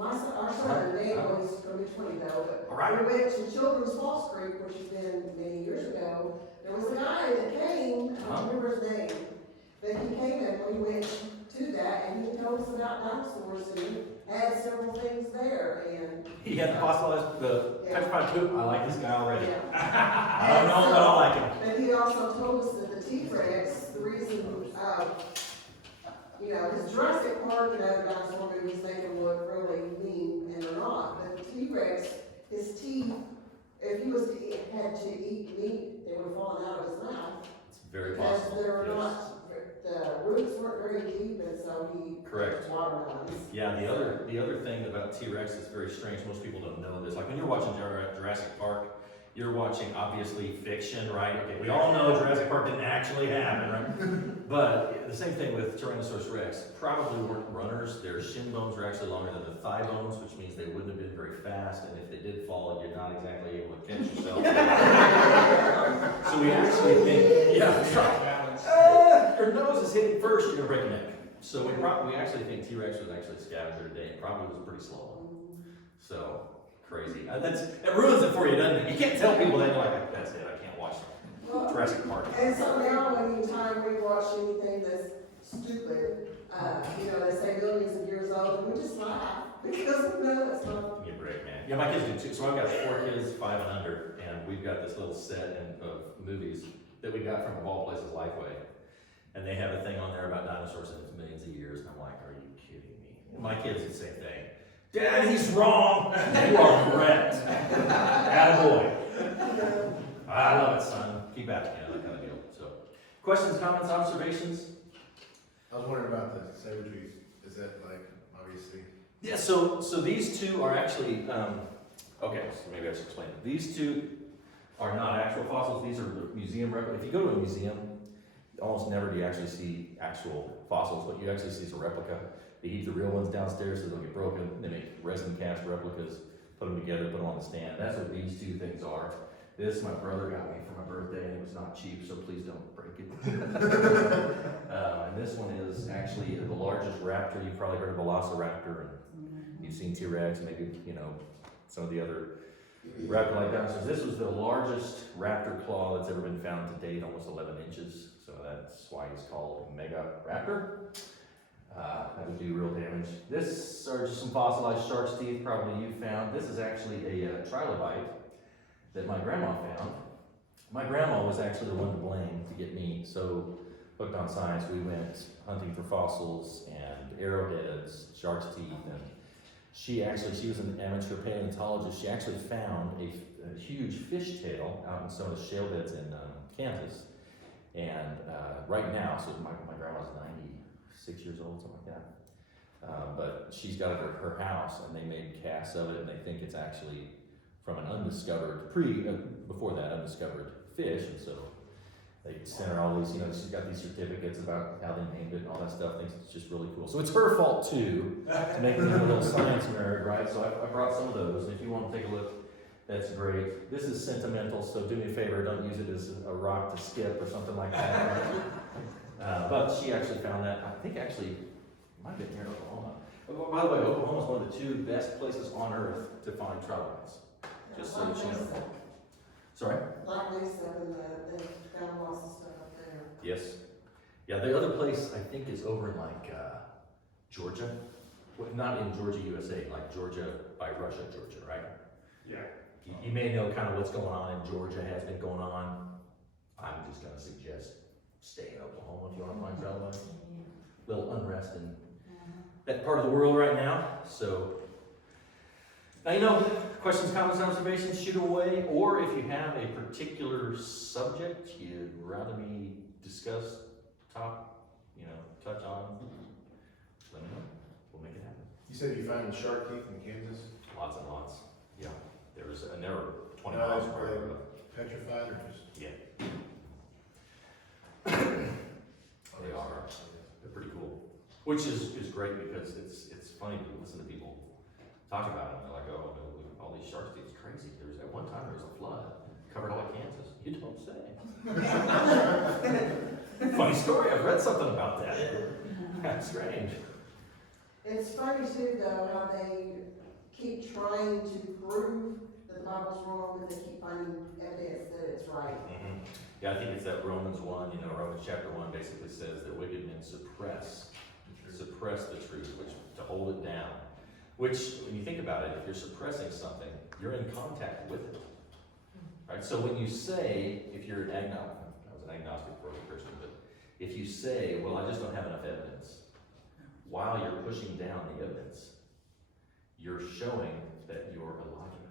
our son, Daniel, he's going to be 20 now, but All right. we went to Children's Falls Creek, which has been many years ago. There was a guy that came, I don't remember his name, but he came and we went to that and he told us about dinosaurs and he had several things there. And He had the fossilized, the petrified poop. I like this guy already. yeah. I don't know, but I like him. But he also told us that the T-Rex, the reason, his Jurassic Park and other dinosaur movies make him look really mean, and they're not. But the T-Rex, his teeth, if he had to eat meat, they would have fallen out of his mouth. It's very Because possible. they're Yes. not, the roots weren't very deep, and so he Correct. watermelons. Yeah, the other thing about T-Rex is very strange. Most people don't know this. Like when you're watching Jurassic Park, you're watching obviously fiction, right? Okay, we all know Jurassic Park didn't actually happen, right? But the same thing with Tyrannosaurus Rex. Probably weren't runners. Their shin bones are actually longer than the thigh bones, which means they wouldn't have been very fast. And if they did fall, you're not exactly able to catch yourself. So we actually think, your nose is hitting first, you're gonna break your neck. So we actually think T-Rex was actually a scavenger today. It probably was pretty slow. So crazy. That ruins it for you, doesn't it? You can't tell people that. You're like, that's it. I can't watch it. Jurassic Park. And so now anytime we watch anything that's stupid, they say millions of years old, and we just laugh because we know it's not. Give me a break, man. Yeah, my kids do too. So I've got 4 kids, 5 and under, and we've got this little set of movies that we got from, of all places, Lifeway. And they have a thing on there about dinosaurs and it's millions of years, and I'm like, are you kidding me? And my kids, the same thing. Dad, he's wrong. You are correct. Attaboy. I love it, son. Keep at it, that kind of deal. So, questions, comments, observations? I was wondering about the savageries. Is that like, obviously? Yeah, so these two are actually, okay, so maybe I should explain it. These two are not actual fossils, these are the museum replica. If you go to a museum, almost never do you actually see actual fossils. What you actually see is a replica. They keep the real ones downstairs so they don't get broken. They make resin cast replicas, put them together, put them on the stand. That's what these two things are. This my brother got me for my birthday, and it was not cheap, so please don't break it. And this one is actually the largest raptor. You've probably heard of Velociraptor, and you've seen T-Rex, maybe, some of the other raptor-like dinosaurs. This was the largest raptor claw that's ever been found to date, almost 11 inches. So that's why he's called Mega Raptor. That would do real damage. This are just some fossilized shark's teeth, probably you found. This is actually a trilobite that my grandma found. My grandma was actually the one to blame to get me so hooked on science. We went hunting for fossils and arrowheads, shark's teeth, and she was an amateur paleontologist. She actually found a huge fish tail out in some of the shale beds in Kansas. And right now, so my grandma's 96 years old, something like that. But she's got it at her house, and they made casts of it, and they think it's actually from an undiscovered, before that, undiscovered fish. And so they sent her all these, she's got these certificates about how they named it and all that stuff. Thinks it's just really cool. So it's her fault too, to make me a little science nerd, right? So I brought some of those. If you want to take a look, that's great. This is sentimental, so do me a favor, don't use it as a rock to skip or something like that. But she actually found that, I think actually, it might have been here in Oklahoma. By the way, Oklahoma is one of the 2 best places on earth to find trilobites. Just so that you know. Sorry? Black Lisa and the found lots of stuff up there. Yes. Yeah, the other place I think is over in Georgia. Well, not in Georgia, USA, like Georgia by Russia, Georgia, right? Yeah. You may know kind of what's going on in Georgia, has been going on. I'm just going to suggest stay in Oklahoma if you want to find trilobites. Little unrest in that part of the world right now. So, now questions, comments, observations, shoot away. Or if you have a particular subject you'd rather me discuss, touch on, let me know. We'll make it happen. You said you found shark teeth in Kansas? Lots and lots. Yeah. There were 20 No, miles are per they hour. petrified or just? Yeah. They are. They're pretty cool. Which is great because it's funny to listen to people talk about it. They're like, oh, all these sharks, it's crazy. At one time there was a flood, covered all of Kansas. You don't say. Funny story, I've read something about that. That's strange. It's funny too, though, how they keep trying to prove that the Bible's wrong, but they keep finding evidence that it's right. Mm-hmm. Yeah, I think it's that Romans 1, Romans chapter 1 basically says that wicked men suppress the truth, which to hold it down. Which, when you think about it, if you're suppressing something, you're in contact with it. Right? So when you say, if you're an agnostic, I was an agnostic for a Christian, but if you say, well, I just don't have enough evidence, while you're pushing down the evidence, you're showing that you're a liar.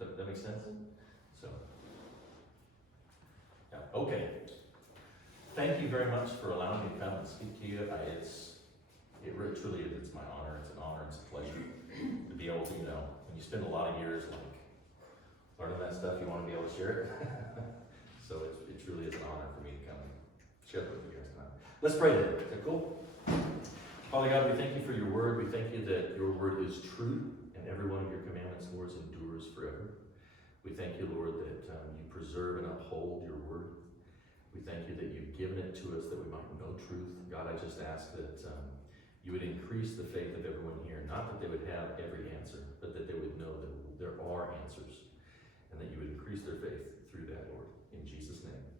Does that make sense? So, yeah, okay. Thank you very much for allowing me to come and speak to you. It really, truly is, it's my honor. It's an honor, it's a pleasure to be able to, when you spend a lot of years learning that stuff, you want to be able to share it. So it truly is an honor for me to come and share it with you guys tonight. Let's pray then. Is that cool? Father God, we thank you for your word. We thank you that your word is true and every one of your commandments, Lord, endures forever. We thank you, Lord, that you preserve and uphold your word. We thank you that you've given it to us that we might know truth. God, I just ask that you would increase the faith of everyone here, not that they would have every answer, but that they would know that there are answers, and that you would increase their faith through that, Lord. In Jesus' name.